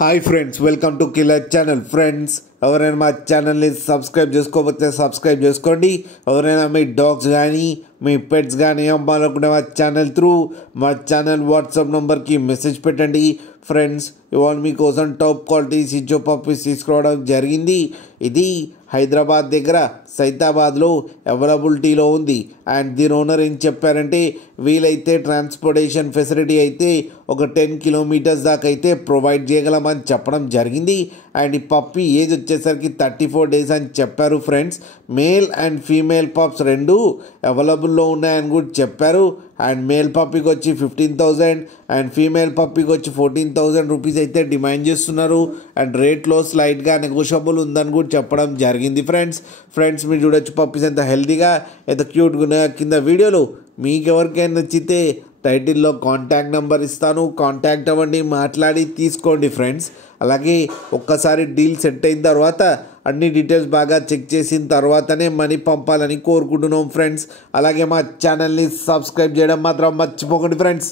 Hi friends, welcome to killer channel. Friends, ఎవరైనా మా ఛానల్ని సబ్స్క్రైబ్ చేసుకోకపోతే సబ్స్క్రైబ్ చేసుకోండి. ఎవరైనా మీ డాగ్స్ కానీ మీ పెట్స్ కానీ అమ్మాలనుకుంటే మా ఛానల్ త్రూ మా ఛానల్ వాట్సాప్ నెంబర్కి మెసేజ్ పెట్టండి. ఫ్రెండ్స్, ఇవాళ మీకోసం టాప్ క్వాలిటీ సిజో పప్పీస్ తీసుకురావడం జరిగింది. ఇది హైదరాబాద్ దగ్గర సైతాబాద్లో అవైలబిలిటీలో ఉంది. అండ్ దీని ఓనర్ ఏం చెప్పారంటే, వీలైతే ట్రాన్స్పోర్టేషన్ ఫెసిలిటీ అయితే ఒక 10 కిలోమీటర్స్ దాకా అయితే ప్రొవైడ్ చేయగలమని చెప్పడం జరిగింది. అండ్ ఈ పప్పీ ఏజ్ వచ్చేసరికి 34 డేస్ అని చెప్పారు. Friends, male and female pups రెండు అవైలబుల్లో ఉన్నాయని కూడా చెప్పారు. అండ్ మేల్ పప్పీకి వచ్చి 15,000 అండ్ ఫీమేల్ పప్పీకి వచ్చి 14,000 రూపీస్ అయితే డిమాండ్ చేస్తున్నారు. అండ్ రేట్లో స్లైట్గా నెగోషియబుల్ ఉందని కూడా చెప్పడం జరిగింది. ఫ్రెండ్స్ మీరు చూడొచ్చు పప్పీస్ ఎంత హెల్తీగా ఎంత క్యూట్గా ఉన్నాయో. కింద వీడియోలో మీకు ఎవరికైనా నచ్చితే టైటిల్లో కాంటాక్ట్ నెంబర్ ఇస్తాను, కాంటాక్ట్ అవ్వండి, మాట్లాడి తీసుకోండి. ఫ్రెండ్స్, అలాగే ఒక్కసారి డీల్ సెట్ అయిన తర్వాత అన్ని డీటెయిల్స్ బాగా చెక్ చేసిన తర్వాతనే మనీ పంపాలని కోరుకుంటున్నాం. ఫ్రెండ్స్, అలాగే మా ఛానల్ని సబ్స్క్రైబ్ చేయడం మాత్రం మర్చిపోకండి. ఫ్రెండ్స్.